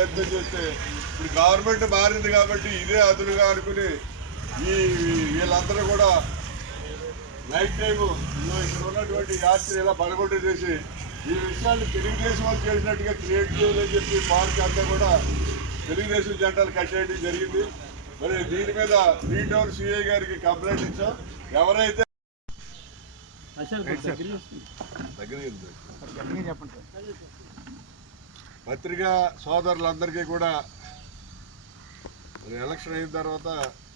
ప్రయత్నం చేస్తే ఇప్పుడు గవర్నమెంట్ మారింది కాబట్టి ఇదే అదునుగా అనుకుని ఈ వీళ్ళందరూ కూడా నైట్ టైం ఇదిగో ఇక్కడ ఉన్నటువంటి యాత్రి ఇలా పడగొట్టు చేసి ఈ విషయాన్ని తెలుగుదేశం వాళ్ళు చేసినట్టుగా క్రియేట్ చేయాలని చెప్పి పార్క్ అంతా కూడా తెలుగుదేశం జెండాలు కట్టేయడం జరిగింది. మరి దీని మీద త్రీ టౌన్ సిఐ గారికి కంప్లైంట్ ఇచ్చాం. ఎవరైతే తగిలింది పత్రికా సోదరులందరికీ కూడా ఎలక్షన్ అయిన తర్వాత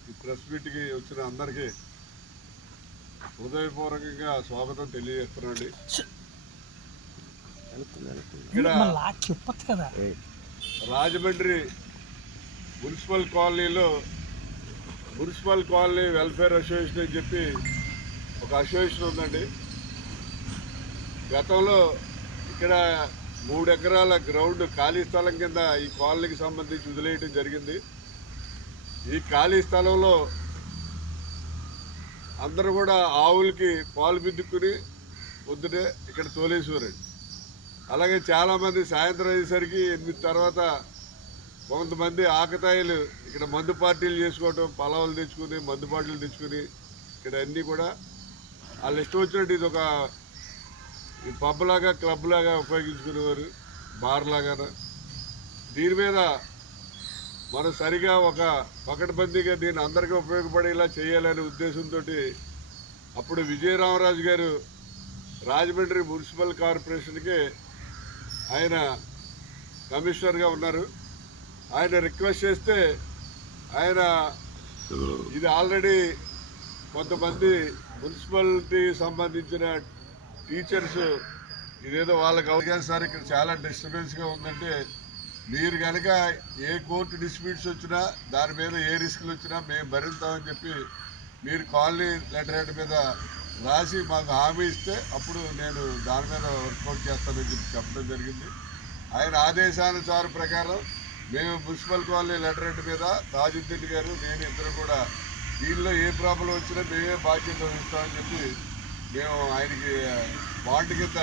ఈ ప్రెస్ మీట్కి వచ్చిన అందరికీ హృదయపూర్వకంగా స్వాగతం తెలియజేస్తున్నాండి ఇక్కడ చెప్పచ్చు కదా. రాజమండ్రి మున్సిపల్ కాలనీలో మున్సిపల్ కాలనీ వెల్ఫేర్ అసోసియేషన్ అని చెప్పి ఒక అసోసియేషన్ ఉందండి. గతంలో ఇక్కడ మూడు ఎకరాల గ్రౌండ్ ఖాళీ స్థలం కింద ఈ కాలనీకి సంబంధించి వదిలేయడం జరిగింది. ఈ ఖాళీ స్థలంలో అందరూ కూడా ఆవులకి పాలు బిద్దుకుని పొద్దునే ఇక్కడ తోలేసేవారండి. అలాగే చాలామంది సాయంత్రం అయ్యేసరికి ఎనిమిది తర్వాత కొంతమంది ఆకతాయిలు ఇక్కడ మందు పార్టీలు చేసుకోవటం పొలాలు తెచ్చుకుని మందు పార్టీలు తెచ్చుకుని ఇక్కడ అన్నీ కూడా. వాళ్ళు ఇష్టం వచ్చినట్టు ఇది ఒక పబ్ లాగా క్లబ్ లాగా ఉపయోగించుకునేవారు బార్ లాగా దీని మీద మనం సరిగా ఒక పకడ్బందీగా దీన్ని అందరికీ ఉపయోగపడేలా చేయాలనే ఉద్దేశంతో అప్పుడు విజయరామరాజు గారు రాజమండ్రి మున్సిపల్ కార్పొరేషన్కి ఆయన కమిషనర్గా ఉన్నారు. ఆయన రిక్వెస్ట్ చేస్తే ఆయన ఇది ఆల్రెడీ కొంతమంది మున్సిపాలిటీ సంబంధించిన టీచర్స్ ఇదేదో వాళ్ళకి అవకాశం సార్ ఇక్కడ చాలా డిస్టర్బెన్స్గా ఉందంటే మీరు కనుక ఏ కోర్టు డిస్ప్యూట్స్ వచ్చినా దాని మీద ఏ రిస్కులు వచ్చినా మేము భరిస్తామని చెప్పి మీరు కాలనీ లెటర్ హెడ్ మీద రాసి మాకు హామీ ఇస్తే అప్పుడు నేను దాని మీద వర్కౌట్ చేస్తానని చెప్పి చెప్పడం జరిగింది. ఆయన ఆదేశానుసార ప్రకారం మేము మున్సిపల్ కాలనీ లెటర్ హెడ్ మీద తాజుద్దీన్ గారు నేను ఇద్దరు కూడా దీనిలో ఏ ప్రాబ్లం వచ్చినా మేమే బాధ్యత వహిస్తామని చెప్పి మేము ఆయనకి బాండ్ కింద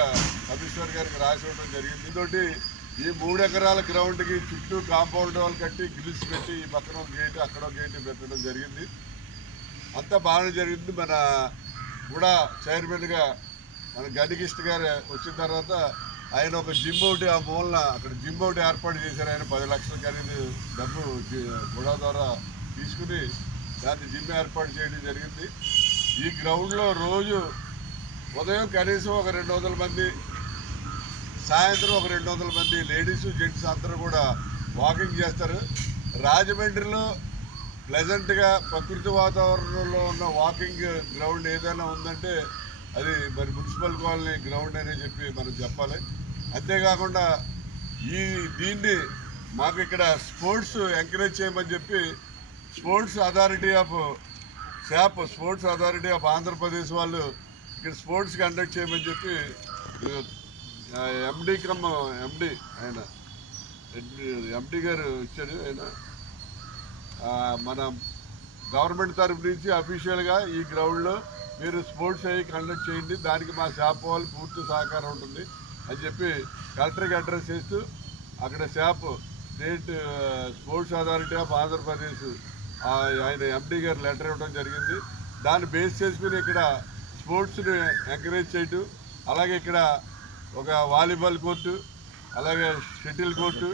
కమిషనర్ గారికి రాసి ఇవ్వడం జరిగింది. దీంతో ఈ మూడు ఎకరాల గ్రౌండ్కి చుట్టూ కాంపౌండ్ వాల్ కట్టి గ్రిల్స్ పెట్టి ఈ పక్కన ఒక గేట్ అక్కడ ఒక గేట్ పెట్టడం జరిగింది. అంతా బాగానే జరిగింది. మన కూడా చైర్మన్గా మన గడికిష్ట గారు వచ్చిన తర్వాత ఆయన ఒక జిమ్ ఒకటి ఆ మూలన అక్కడ జిమ్ ఒకటి ఏర్పాటు చేశారు. ఆయన పది లక్షల ఖరీదు డబ్బు జి- కూడా ద్వారా తీసుకుని దాన్ని జిమ్ ఏర్పాటు చేయడం జరిగింది. ఈ గ్రౌండ్లో రోజు ఉదయం కనీసం ఒక రెండు వందల మంది సాయంత్రం ఒక రెండు వందల మంది లేడీస్ జెంట్స్ అందరూ కూడా వాకింగ్ చేస్తారు. రాజమండ్రిలో ప్లెజెంట్గా ప్రకృతి వాతావరణంలో ఉన్న వాకింగ్ గ్రౌండ్ ఏదైనా ఉందంటే అది మరి మున్సిపల్ కాలనీ గ్రౌండ్ అనే చెప్పి మనం చెప్పాలి. అంతేకాకుండా ఈ దీన్ని మాకు ఇక్కడ స్పోర్ట్స్ ఎంకరేజ్ చేయమని చెప్పి sports authority of SAAP sports authority of Andhra Pradesh వాళ్ళు ఇక్కడ స్పోర్ట్స్ కండక్ట్ చేయమని చెప్పి ఎండి కమ్మ ఎండి ఆయన ఎండి గారు ఇచ్చారు ఆయన మన గవర్నమెంట్ తరఫు నుంచి అఫీషియల్గా ఈ గ్రౌండ్లో మీరు స్పోర్ట్స్ అయ్యి కండక్ట్ చేయండి. దానికి మా షాప్ వాళ్ళు పూర్తి సహకారం ఉంటుంది అని చెప్పి కలెక్టర్కి అడ్రస్ చేస్తూ అక్కడ SAAP state sports authority of Andhra Pradesh ఆయన ఎండి గారు లెటర్ ఇవ్వడం జరిగింది. దాన్ని బేస్ చేసుకుని ఇక్కడ స్పోర్ట్స్ని ఎంకరేజ్ చేయటం అలాగే ఇక్కడ ఒక వాలీబాల్ కోర్టు అలాగే షటిల్ కోర్టు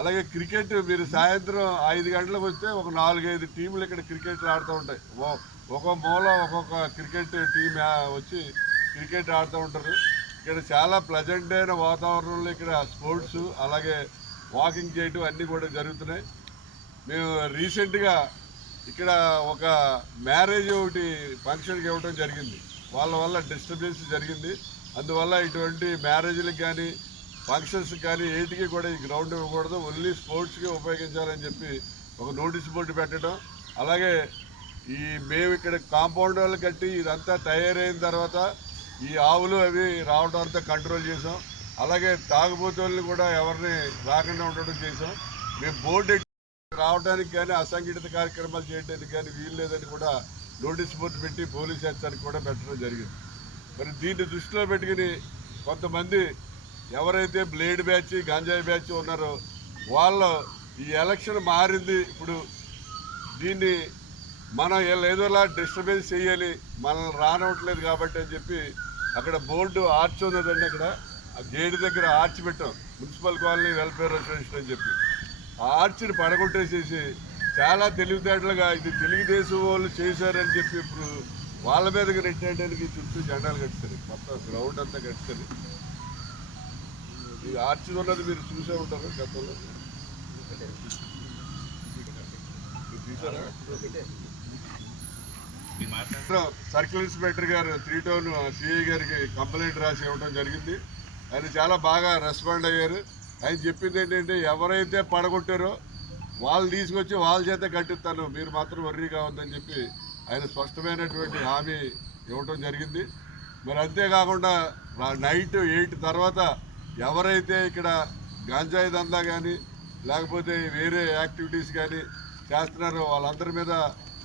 అలాగే క్రికెట్ మీరు సాయంత్రం ఐదు గంటలకు వస్తే ఒక నాలుగైదు టీములు ఇక్కడ క్రికెట్ ఆడుతూ ఉంటాయి. ఒక్కొక్క ఒక మూల ఒక్కొక్క క్రికెట్ టీం వచ్చి క్రికెట్ ఆడుతూ ఉంటారు. ఇక్కడ చాలా ప్లజెంట్ అయిన వాతావరణంలో ఇక్కడ స్పోర్ట్స్ అలాగే వాకింగ్ చేయటం అన్నీ కూడా జరుగుతున్నాయి. మేము రీసెంట్గా ఇక్కడ ఒక మ్యారేజ్ ఒకటి ఫంక్షన్కి ఇవ్వడం జరిగింది. వాళ్ళ వల్ల డిస్టర్బెన్స్ జరిగింది. అందువల్ల ఇటువంటి మ్యారేజ్లకు కానీ ఫంక్షన్స్ కానీ ఏటికి కూడా ఈ గ్రౌండ్ ఇవ్వకూడదు. ఓన్లీ స్పోర్ట్స్కి ఉపయోగించాలని చెప్పి ఒక నోటీస్ బోర్డు పెట్టడం. అలాగే ఈ మేము ఇక్కడ కాంపౌండ్ వాళ్ళు కట్టి ఇదంతా తయారైన తర్వాత ఈ ఆవులు అవి రావడం అంతా కంట్రోల్ చేసాం. అలాగే తాగుబోతుల్ని కూడా ఎవరిని రాకుండా ఉండడం చేసాం. మేము బోర్డు రావడానికి కానీ అసంఘటిత కార్యక్రమాలు చేయడానికి కానీ వీలు లేదని కూడా నోటీస్ బోర్డు పెట్టి పోలీస్ హెచ్చరిక కూడా పెట్టడం జరిగింది. మరి దీన్ని దృష్టిలో పెట్టుకుని కొంతమంది ఎవరైతే బ్లేడ్ బ్యాచ్ గంజాయి బ్యాచ్ ఉన్నారో వాళ్ళు ఈ ఎలక్షన్ మారింది. ఇప్పుడు దీన్ని మనం ఏదోలా డిస్టర్బెన్స్ చేయాలి మనల్ని రానవట్లేదు కాబట్టి అని చెప్పి అక్కడ బోర్డు ఆర్చ్ ఉన్నదండి అక్కడ. ఆ గేట్ దగ్గర ఆర్చ్ పెట్టాం. మున్సిపల్ కాలనీ వెల్ఫేర్ అసోసియేషన్ అని చెప్పి. ఆ ఆర్చ్ని పడగొట్టేసేసి చాలా తెలివితేటలుగా ఇది తెలుగుదేశం వాళ్ళు చేశారని చెప్పి ఇప్పుడు వాళ్ళ మీదకి నెట్టేయడానికి చుట్టూ జెండాలు కట్టారు మొత్తం గ్రౌండ్ అంతా కట్టారు ఇది ఆర్చి ఉన్నది మీరు చూసే ఉంటారు గతంలో. సర్కిల్ ఇన్స్పెక్టర్ గారు త్రీ టౌన్ సిఐ గారికి కంప్లైంట్ రాసి ఇవ్వడం జరిగింది. ఆయన చాలా బాగా రెస్పాండ్ అయ్యారు. ఆయన చెప్పింది ఏంటంటే ఎవరైతే పడగొట్టారో వాళ్ళు తీసుకొచ్చి వాళ్ళ చేత కట్టిస్తాను. మీరు మాత్రం వర్రీ కావద్దని చెప్పి ఆయన స్పష్టమైనటువంటి హామీ ఇవ్వటం జరిగింది. మరి అంతేకాకుండా నైట్ ఎయిట్ తర్వాత ఎవరైతే ఇక్కడ గాంజాయి దందా కానీ లేకపోతే వేరే యాక్టివిటీస్ కానీ చేస్తున్నారో వాళ్ళందరి మీద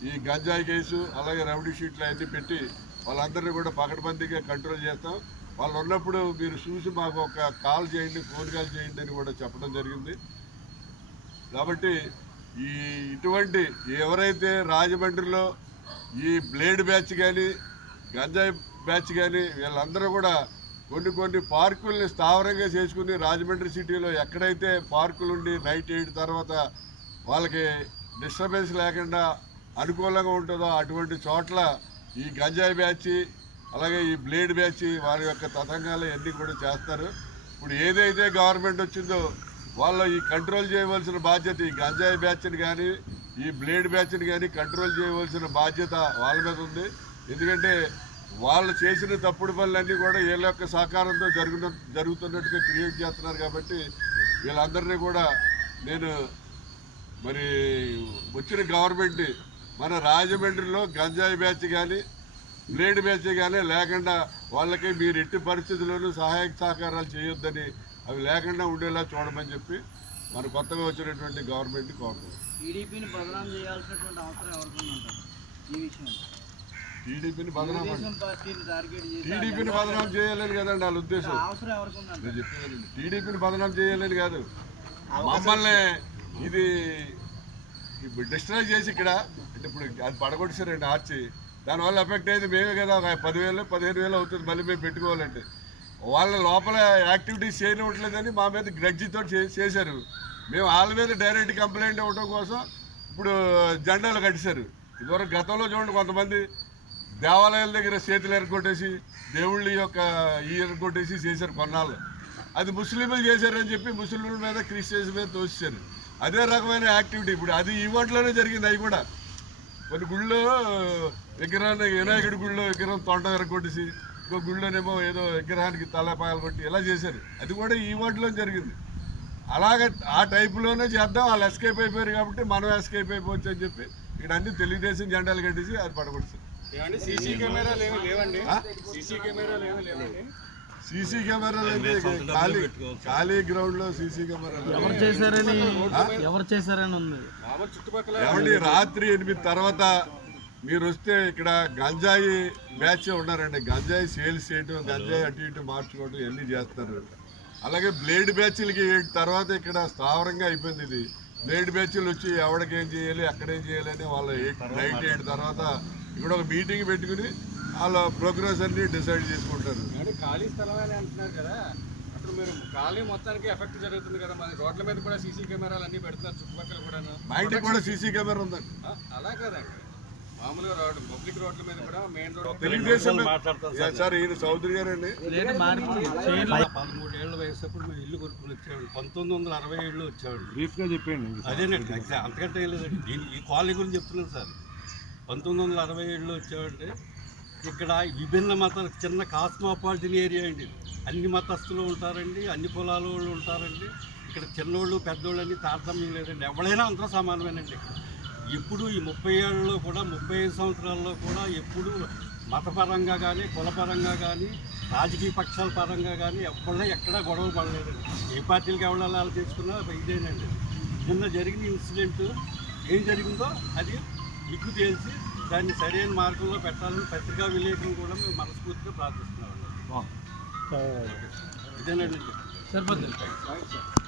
ఈ గంజాయి కేసు అలాగే రౌడీ షీట్లు అన్నీ పెట్టి వాళ్ళందరినీ కూడా పకడ్బందీగా కంట్రోల్ చేస్తాం. వాళ్ళు ఉన్నప్పుడు మీరు చూసి మాకు ఒక కాల్ చేయండి ఫోన్ కాల్ చేయండి అని కూడా చెప్పడం జరిగింది. కాబట్టి ఈ ఇటువంటి ఎవరైతే రాజమండ్రిలో ఈ బ్లేడ్ బ్యాచ్ కానీ గంజాయి బ్యాచ్ కానీ వీళ్ళందరూ కూడా కొన్ని కొన్ని పార్కుల్ని స్థావరంగా చేసుకుని రాజమండ్రి సిటీలో ఎక్కడైతే పార్కులు ఉండి నైట్ ఎయిట్ తర్వాత వాళ్ళకి డిస్టర్బెన్స్ లేకుండా అనుకూలంగా ఉంటుందో అటువంటి చోట్ల ఈ గంజాయి బ్యాచ్ అలాగే ఈ బ్లేడ్ బ్యాచ్ వారి యొక్క తతంగాలు అన్నీ కూడా చేస్తారు. ఇప్పుడు ఏదైతే గవర్నమెంట్ వచ్చిందో వాళ్ళు ఈ కంట్రోల్ చేయవలసిన బాధ్యత ఈ గంజాయి బ్యాచ్ని కానీ ఈ బ్లేడ్ బ్యాచ్ని కానీ కంట్రోల్ చేయవలసిన బాధ్యత వాళ్ళ మీద ఉంది. ఎందుకంటే వాళ్ళు చేసిన తప్పుడు పనులన్నీ కూడా వీళ్ళ యొక్క సహకారంతో జరుగున జరుగుతున్నట్టుగా క్రియేట్ చేస్తున్నారు కాబట్టి వీళ్ళందరినీ కూడా నేను మరి వచ్చిన గవర్నమెంట్ మన రాజమండ్రిలో గంజాయి బ్యాచ్ కానీ బ్లేడ్ బ్యాచ్ కానీ లేకుండా వాళ్ళకి మీరు ఎట్టి పరిస్థితుల్లోనూ సహాయక సహకారాలు చేయొద్దని అవి లేకుండా ఉండేలా చూడమని చెప్పి మన కొత్తగా వచ్చినటువంటి గవర్నమెంట్ కోరుతున్నాం. టీడీపీని బదనాం చేయాల్సినటువంటి అవసరం ఎవరికి ఈ విషయంలో. టీడీపీని బదనాం టీడీపీని బదనాం చేయాలని కదండి వాళ్ళ ఉద్దేశం. అవసరం నేను టీడీపీని బదనాం చేయాలని కాదు. మమ్మల్ని ఇది ఇప్పుడు డిస్ట్రాయ్ చేసి ఇక్కడ అంటే ఇప్పుడు అది పడగొట్టేసారండి ఆర్చి. దానివల్ల ఎఫెక్ట్ అయ్యేది మేమే కదా. ఒక పదివేలు పదిహేను వేలు అవుతుంది మళ్ళీ మేము పెట్టుకోవాలంటే. వాళ్ళ లోపల యాక్టివిటీస్ చేయనివ్వట్లేదని మా మీద గ్రడ్జితో చేశారు. మేము వాళ్ళ మీద డైరెక్ట్ కంప్లైంట్ ఇవ్వడం కోసం ఇప్పుడు జెండాలు కట్టేశారు. ఇదివరకు గతంలో చూడండి కొంతమంది దేవాలయాల దగ్గర చేతులు ఎరగొట్టేసి దేవుళ్ళ యొక్క ఈ ఎరగొట్టేసి చేశారు కొన్నాళ్ళు. అది ముస్లింలు చేశారని చెప్పి ముస్లింల మీద క్రిస్టియన్స్ మీద తోసేశారు. అదే రకమైన యాక్టివిటీ. ఇప్పుడు అది ఈవెంట్లోనే జరిగింది అవి కూడా. కొన్ని గుళ్ళో విగ్రహాన్ని వినాయకుడి గుళ్ళో విగ్రహం తొండ ఎరగొట్టేసి ఇంకో గుళ్ళోనేమో ఏదో విగ్రహానికి తలపాయలు కొట్టి ఇలా చేశారు. అది కూడా ఈ వాటిలో జరిగింది. అలాగ ఆ టైపులోనే చేద్దాం వాళ్ళు ఎస్కేప్ అయిపోయారు కాబట్టి మనం ఎస్కేప్ అయిపోవచ్చు అని చెప్పి ఇక్కడ అన్ని తెలుగుదేశం జెండాలు కట్టేసి అది పడగొట్టారు ఏమండి సీసీ కెమెరాలు ఏమి లేవండి? సీసీ కెమెరాలు ఏమి లేవండి? సీసీ కెమెరాలు అయితే ఖాళీ ఖాళీ గ్రౌండ్లో సీసీ కెమెరాలు ఎవరు చేశారని ఎవరు చేశారని ఉంది. మామూలు చుట్టుపక్కల ఏమండి రాత్రి ఎనిమిది తర్వాత మీరు వస్తే ఇక్కడ గంజాయి బ్యాచ్ ఉన్నారండి. గంజాయి సేల్స్ చేయటం గంజాయి అటు ఇటు మార్చుకోవడం ఇవన్నీ చేస్తారు. అలాగే బ్లేడ్ బ్యాచ్లకి తర్వాత ఇక్కడ స్థావరంగా అయిపోయింది ఇది. బ్లేడ్ బ్యాచ్లు వచ్చి ఎవడికి ఏం చేయాలి ఎక్కడేం చేయాలి అని వాళ్ళు నైట్ ఎయిట్ తర్వాత ఇక్కడ ఒక మీటింగ్ పెట్టుకుని వాళ్ళ ప్రోగ్రెస్ అన్ని డిసైడ్ చేసుకుంటారు. ఖాళీ స్థలమే అని అంటున్నారు కదా. అప్పుడు మీరు ఖాళీ మొత్తానికి ఎఫెక్ట్ జరుగుతుంది కదా. మన రోడ్ల మీద కూడా సీసీ కెమెరాలు అన్ని పెడుతున్నారు చుట్టుపక్కల మా ఇంటికి కూడా సీసీ కెమెరా ఉందండి. అలా కదండి. మామూలుగా రోడ్ పబ్లిక్ రోడ్ల మీద కూడా main road Telugu Desam yeah, sir. ఈయన చౌదరి గారండి లేదు మారింది పదమూడు ఏళ్ళ వయసప్పుడు మేము ఇల్లు కొనుక్కుని పంతొమ్మిది వందల అరవై ఏళ్ళు వచ్చామండి బ్రీఫ్గా చెప్పండి అదేనండి అంతకంటే ఏం లేదండి. దీని ఈ కాలనీ గురించి చెప్తున్నాను సార్. పంతొమ్మిది వందల అరవై వచ్చామండి ఇక్కడ విభిన్న మతాల చిన్న కాస్మోపాలిటన్ ఏరియా అండి. అన్ని మతస్థులు ఉంటారండి అన్ని కులాల వాళ్ళు ఉంటారండి. ఇక్కడ చిన్నోళ్ళు పెద్దోళ్ళు అన్ని తారతమ్యం లేదండి. ఎవరైనా అంతా సమానమేనండి ఎప్పుడు ఈ ముప్పై ఏళ్ళలో కూడా ముప్పై ఐదు సంవత్సరాల్లో కూడా ఎప్పుడు మతపరంగా కానీ కులపరంగా కానీ రాజకీయ పక్షాల పరంగా కానీ ఎప్పుడైనా ఎక్కడా గొడవలు పడలేదండి ఏ పార్టీలకు ఎవరు అలా చేసుకున్నా ఇదేనండి. నిన్న జరిగిన ఇన్సిడెంట్ ఏం జరిగిందో అది మీకు తెలిసి దాన్ని సరైన మార్గంలో పెట్టాలని పత్రికా విలేకరులు కూడా మేము మనస్ఫూర్తిగా ప్రార్థిస్తున్నామండి. ఇదేనండి. సరిపోతుంది.